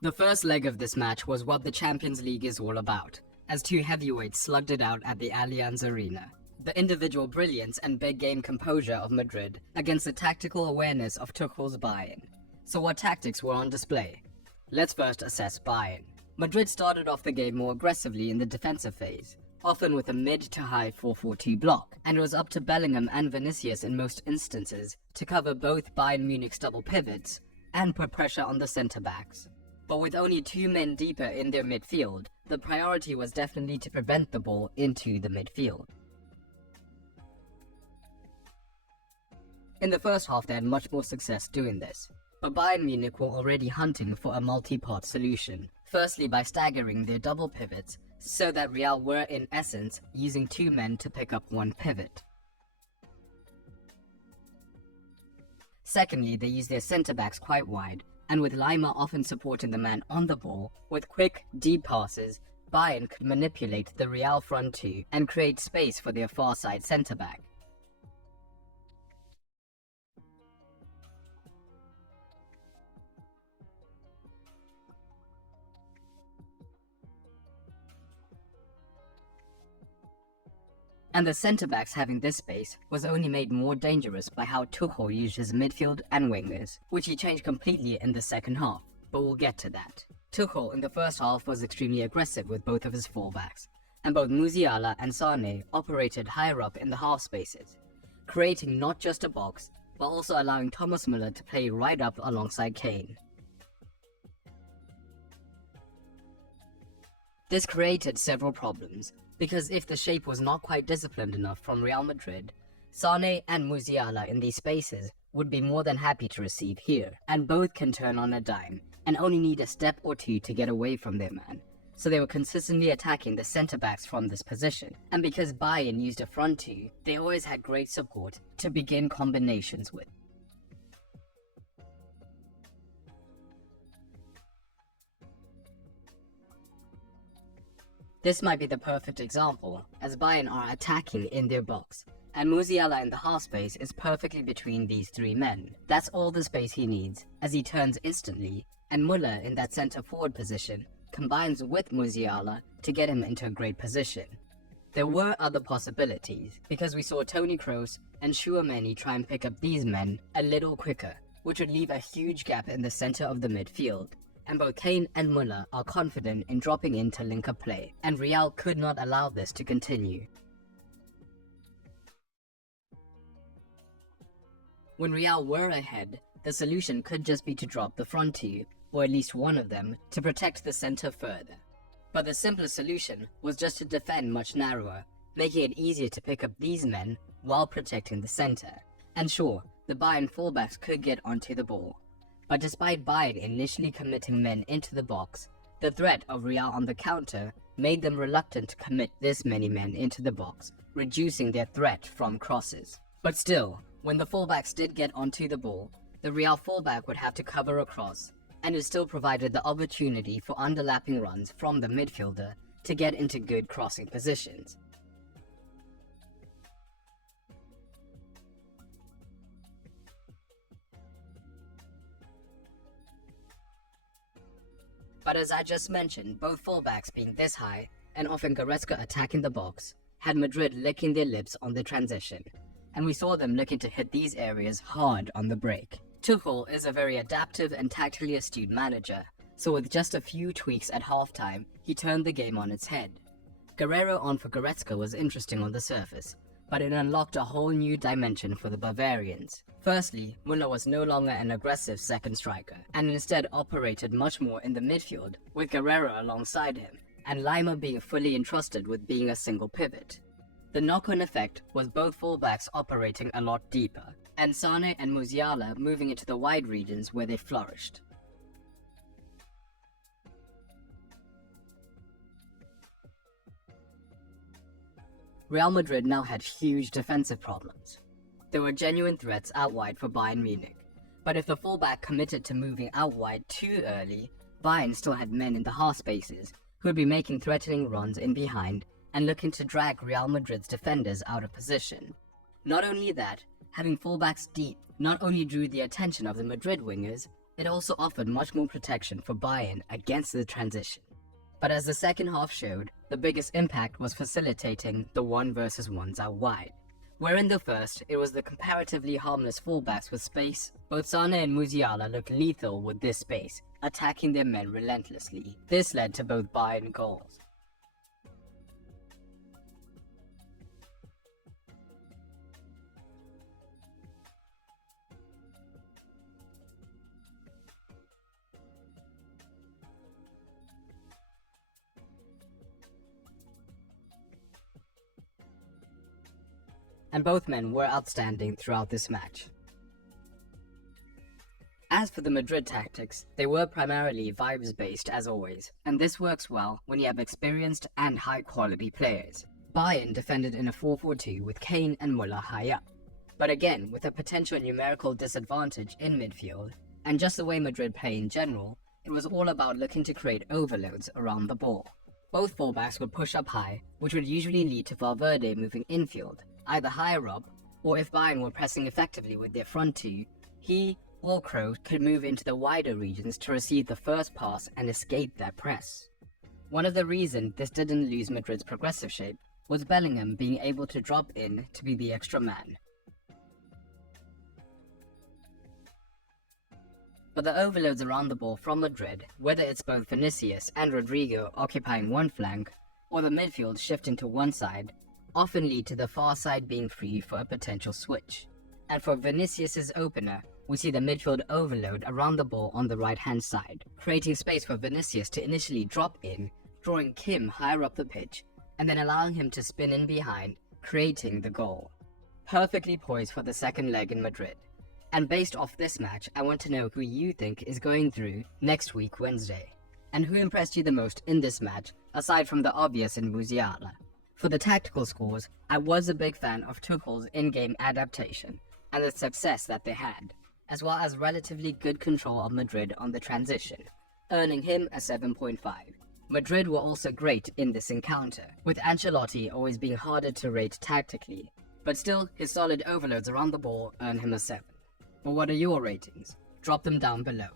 The first leg of this match was what the Champions League is all about, as two heavyweights slugged it out at the Allianz Arena. The individual brilliance and big game composure of Madrid against the tactical awareness of Tuchel's Bayern. So what tactics were on display? Let's first assess Bayern. Madrid started off the game more aggressively in the defensive phase, often with a mid to high 4-4-2 block, and it was up to Bellingham and Vinicius in most instances to cover both Bayern Munich's double pivots and put pressure on the centre-backs. But with only two men deeper in their midfield, the priority was definitely to prevent the ball into the midfield. In the first half they had much more success doing this, but Bayern Munich were already hunting for a multi-part solution, firstly by staggering their double pivots so that Real were in essence using two men to pick up one pivot. Secondly, they used their centre-backs quite wide, and with Lima often supporting the man on the ball, with quick, deep passes, Bayern could manipulate the Real front two and create space for their far side centre-back. And the centre-backs having this space was only made more dangerous by how Tuchel used his midfield and wingers, which he changed completely in the second half, but we'll get to that. Tuchel in the first half was extremely aggressive with both of his fullbacks, and both Musiala and Sané operated higher up in the half spaces, creating not just a box, but also allowing Thomas Müller to play right up alongside Kane. This created several problems, because if the shape was not quite disciplined enough from Real Madrid, Sané and Musiala in these spaces would be more than happy to receive here, and both can turn on a dime and only need a step or two to get away from their man, so they were consistently attacking the centre-backs from this position, and because Bayern used a front two, they always had great support to begin combinations with. This might be the perfect example, as Bayern are attacking in their box, and Musiala in the half space is perfectly between these three men. That's all the space he needs, as he turns instantly, and Müller in that centre-forward position combines with Musiala to get him into a great position. There were other possibilities, because we saw Toni Kroos and Tchouaméni try and pick up these men a little quicker, which would leave a huge gap in the centre of the midfield. And both Kane and Müller are confident in dropping in to link up play, and Real could not allow this to continue. When Real were ahead, the solution could just be to drop the front two, or at least one of them, to protect the centre further. But the simpler solution was just to defend much narrower, making it easier to pick up these men while protecting the centre. And sure, the Bayern fullbacks could get onto the ball. But despite Bayern initially committing men into the box, the threat of Real on the counter made them reluctant to commit this many men into the box, reducing their threat from crosses. But still, when the fullbacks did get onto the ball, the Real fullback would have to cover a cross, and it still provided the opportunity for underlapping runs from the midfielder to get into good crossing positions. But as I just mentioned, both fullbacks being this high, and often Goretzka attacking the box, had Madrid licking their lips on the transition, and we saw them looking to hit these areas hard on the break. Tuchel is a very adaptive and tactically astute manager, so with just a few tweaks at halftime, he turned the game on its head. Guerreiro on for Goretzka was interesting on the surface, but it unlocked a whole new dimension for the Bavarians. Firstly, Müller was no longer an aggressive second striker, and instead operated much more in the midfield, with Guerreiro alongside him, and Lima being fully entrusted with being a single pivot. The knock-on effect was both fullbacks operating a lot deeper, and Sané and Musiala moving into the wide regions where they flourished. Real Madrid now had huge defensive problems. There were genuine threats out wide for Bayern Munich, but if the fullback committed to moving out wide too early, Bayern still had men in the half spaces who would be making threatening runs in behind and looking to drag Real Madrid's defenders out of position. Not only that, having fullbacks deep not only drew the attention of the Madrid wingers, It also offered much more protection for Bayern against the transition. But as the second half showed, the biggest impact was facilitating the 1-versus-1s out wide. Where in the first, it was the comparatively harmless fullbacks with space, both Sane and Musiala looked lethal with this space, attacking their men relentlessly. This led to both Bayern goals. And both men were outstanding throughout this match. As for the Madrid tactics, they were primarily vibes-based as always, and this works well when you have experienced and high-quality players. Bayern defended in a 4-4-2 with Kane and Muller high up, but again with a potential numerical disadvantage in midfield, and just the way Madrid play in general, it was all about looking to create overloads around the ball. Both fullbacks would push up high, which would usually lead to Valverde moving infield, either higher up, or if Bayern were pressing effectively with their front two, he or Kroos could move into the wider regions to receive the first pass and escape their press. One of the reasons this didn't lose Madrid's progressive shape was Bellingham being able to drop in to be the extra man. But the overloads around the ball from Madrid, whether it's both Vinicius and Rodrigo occupying one flank, or the midfield shifting to one side, often lead to the far side being free for a potential switch. And for Vinicius' opener, we see the midfield overload around the ball on the right-hand side, creating space for Vinicius to initially drop in, drawing Kim higher up the pitch, and then allowing him to spin in behind, creating the goal. Perfectly poised for the second leg in Madrid. And based off this match, I want to know who you think is going through next week Wednesday, and who impressed you the most in this match, aside from the obvious in Musiala. For the tactical scores, I was a big fan of Tuchel's in-game adaptation, and the success that they had, as well as relatively good control of Madrid on the transition, earning him a 7.5. Madrid were also great in this encounter, with Ancelotti always being harder to rate tactically, but still his solid overloads around the ball earn him a 7. But what are your ratings? Drop them down below.